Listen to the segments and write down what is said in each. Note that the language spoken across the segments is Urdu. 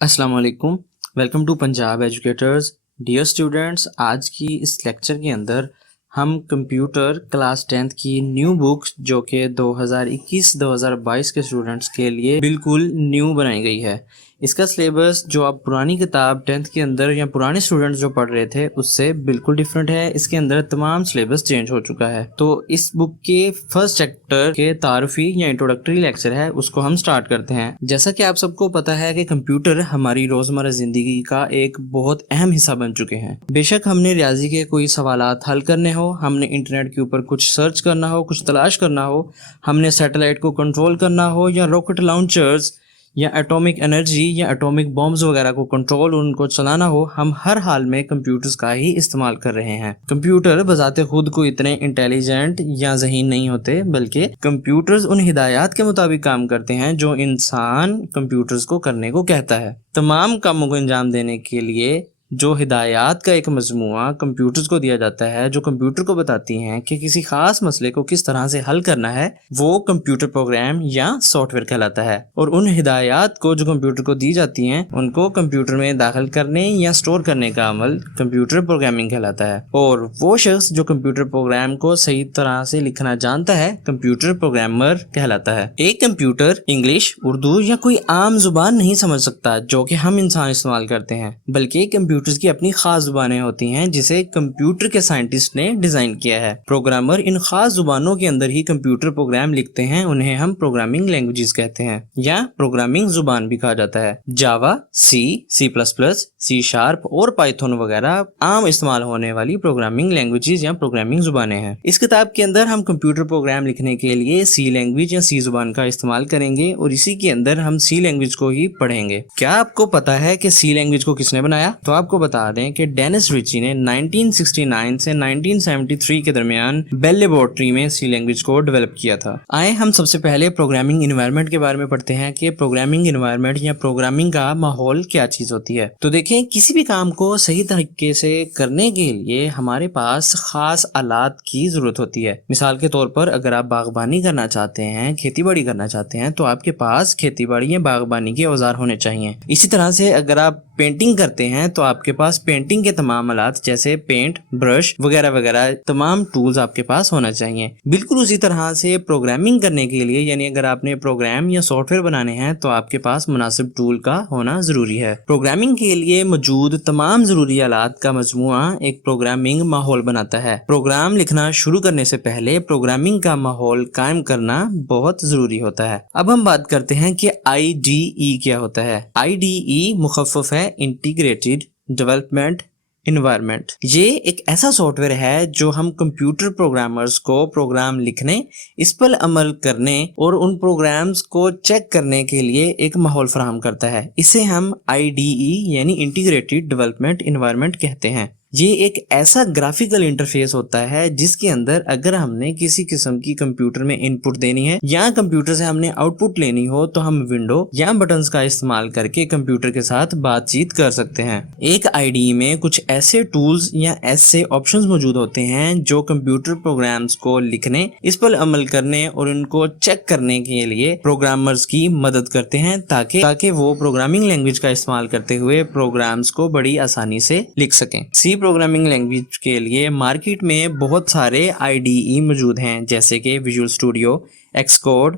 السلام علیکم، welcome to Punjab educators. Dear students, آج کی اس لیکچر کے اندر ہم کمپیوٹر کلاس 10th کی نیو بکس جو کہ 2021-2022 کے اسٹوڈنٹس کے لیے بالکل نیو بنائی گئی ہے۔ اس کا سلیبس جو آپ پرانی کتاب 10th کے اندر یا پرانے اسٹوڈنٹس جو پڑھ رہے تھے اس سے بالکل ڈیفرنٹ ہے۔ اس کے اندر تمام سلیبس چینج ہو چکا ہے۔ تو اس بک کے فرسٹ چیپٹر کے تعارفی یا انٹروڈکٹری لیکچر ہے، اس کو ہم سٹارٹ کرتے ہیں۔ جیسا کہ آپ سب کو پتا ہے کہ کمپیوٹر ہماری روزمرہ زندگی کا ایک بہت اہم حصہ بن چکے ہیں۔ بے شک ہم نے ریاضی کے کوئی سوالات حل کرنے ہو، ہم نے انٹرنیٹ کے اوپر کچھ سرچ کرنا ہو، کچھ تلاش کرنا ہو، ہم نے سیٹلائٹ کو کنٹرول کرنا ہو، یا راکٹ لانچرز یا ایٹامک انرجی یا ایٹامک بامز وغیرہ کو کنٹرول ان کو چلانا ہو، ہم ہر حال میں کمپیوٹرز کا ہی استعمال کر رہے ہیں۔ کمپیوٹر بذات خود کو اتنے انٹیلیجنٹ یا ذہین نہیں ہوتے، بلکہ کمپیوٹرز ان ہدایات کے مطابق کام کرتے ہیں جو انسان کمپیوٹرز کو کرنے کو کہتا ہے۔ تمام کاموں کو انجام دینے کے لیے جو ہدایات کا ایک مجموعہ کمپیوٹرز کو دیا جاتا ہے، جو کمپیوٹر کو بتاتی ہیں کہ کسی خاص مسئلے کو کس طرح سے حل کرنا ہے، وہ کمپیوٹر پروگرام یا سافٹ ویئر کہلاتا ہے۔ اور ان ہدایات کو جو کمپیوٹر کو دی جاتی ہیں ان کو کمپیوٹر میں داخل کرنے یا سٹور کرنے کا عمل کمپیوٹر پروگرامنگ کہلاتا ہے۔ اور وہ شخص جو کمپیوٹر پروگرام کو صحیح طرح سے لکھنا جانتا ہے کمپیوٹر پروگرامر کہلاتا ہے۔ ایک کمپیوٹر انگلش، اردو یا کوئی عام زبان نہیں سمجھ سکتا جو کہ ہم انسان استعمال کرتے ہیں، بلکہ کمپیوٹر کی اپنی خاص زبانیں ہوتی ہیں جسے کمپیوٹر کے سائنٹسٹ نے ڈیزائن کیا ہے۔ پروگرامر ان خاص زبانوں کے اندر ہی کمپیوٹر پروگرام لکھتے ہیں، انہیں ہم پروگرامنگ لینگویجز کہتے ہیں یا پروگرامنگ زبان بھی کہا جاتا ہے۔ Java, C plus plus, C sharp اور پائتھن وغیرہ عام استعمال ہونے والی پروگرامنگ لینگویجز یا پروگرامنگ زبانیں ہیں۔ اس کتاب کے اندر ہم کمپیوٹر پروگرام لکھنے کے لیے سی لینگویج یا سی زبان کا استعمال کریں گے، اور اسی کے اندر ہم سی لینگویج کو ہی پڑھیں گے۔ کیا آپ کو پتا ہے کہ سی لینگویج کو کس نے بنایا؟ تو آپ کو بتا دیں کہ ڈینس ریچی نے 1969 سے 1973 کے درمیان بیل لیبارٹری میں سی لینگویج کو ڈیولپ کیا تھا۔ آئے ہم سب سے پہلے پروگرامنگ انوائرمنٹ کے بارے میں پڑھتے ہیں کہ پروگرامنگ انوائرمنٹ یا پروگرامنگ کا ماحول کیا چیز ہوتی ہے۔ تو دیکھیں، کسی بھی کام کو صحیح طریقے سے کرنے کے لیے ہمارے پاس خاص آلات کی ضرورت ہوتی ہے۔ مثال کے طور پر اگر آپ باغبانی کرنا چاہتے ہیں، کھیتی باڑی کرنا چاہتے ہیں، تو آپ کے پاس کھیتی باڑی یا باغبانی کے اوزار ہونے چاہیے۔ اسی طرح سے اگر آپ پینٹنگ کرتے ہیں تو آپ کے پاس پینٹنگ کے تمام آلات جیسے پینٹ، برش وغیرہ وغیرہ تمام ٹولز آپ کے پاس ہونا چاہیے۔ بالکل اسی طرح سے پروگرامنگ کرنے کے لیے، یعنی اگر آپ نے پروگرام یا سافٹ ویئر بنانے ہیں تو آپ کے پاس مناسب ٹول کا ہونا ضروری ہے۔ پروگرامنگ کے لیے موجود تمام ضروری آلات کا مجموعہ ایک پروگرامنگ ماحول بناتا ہے۔ پروگرام لکھنا شروع کرنے سے پہلے پروگرامنگ کا ماحول قائم کرنا بہت ضروری ہوتا ہے۔ اب ہم بات کرتے ہیں کہ IDE کیا ہوتا ہے۔ IDE مخفف ہے انٹیگریٹڈ ڈیولپمنٹ انوائرمنٹ۔ یہ ایک ایسا سافٹ ویئر ہے جو ہم کمپیوٹر پروگرامرز کو پروگرام لکھنے، اس پر عمل کرنے اور ان پروگرامز کو چیک کرنے کے لیے ایک ماحول فراہم کرتا ہے۔ اسے ہم IDE یعنی انٹیگریٹڈ ڈیولپمنٹ انوائرمنٹ کہتے ہیں۔ یہ ایک ایسا گرافیکل انٹرفیس ہوتا ہے جس کے اندر اگر ہم نے کسی قسم کی کمپیوٹر میں ان پٹ دینی ہے یا کمپیوٹر سے ہم نے آؤٹ پٹ لینی ہو تو ہم ونڈو یا بٹنز کا استعمال کر کے کمپیوٹر کے ساتھ بات چیت کر سکتے ہیں۔ ایک IDE میں کچھ ایسے ٹولز یا ایسے آپشنز موجود ہوتے ہیں جو کمپیوٹر پروگرامز کو لکھنے، اس پر عمل کرنے اور ان کو چیک کرنے کے لیے پروگرامرز کی مدد کرتے ہیں تاکہ وہ پروگرامنگ لینگویج کا استعمال کرتے ہوئے پروگرامز کو بڑی آسانی سے لکھ سکیں۔ سی پروگرامنگ لینگویج کے لیے مارکیٹ میں بہت سارے IDE موجود ہیں جیسے کہ visual studio, Xcode,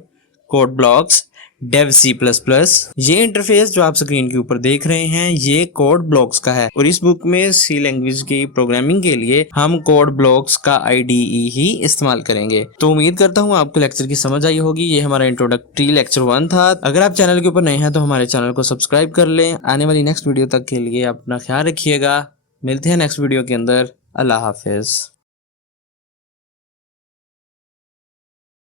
code blocks, Dev C plus plus. یہ انٹرفیس جو آپ سکرین کے اوپر دیکھ رہے ہیں یہ کوڈ بلاکس کا ہے، اور اس بک میں سی لینگویج کی پروگرامنگ کے لیے ہم کوڈ بلاکس کا IDE ہی استعمال کریں گے۔ تو امید کرتا ہوں آپ کو لیکچر کی سمجھ آئی ہوگی۔ یہ ہمارا انٹروڈکٹری لیکچر 1 تھا۔ اگر آپ چینل کے اوپر نئے ہیں تو ہمارے چینل کو سبسکرائب کر لیں۔ آنے والی نیکسٹ ویڈیو تک کے لیے اپنا خیال رکھیے گا۔ ملتے ہیں نیکسٹ ویڈیو کے اندر۔ اللہ حافظ۔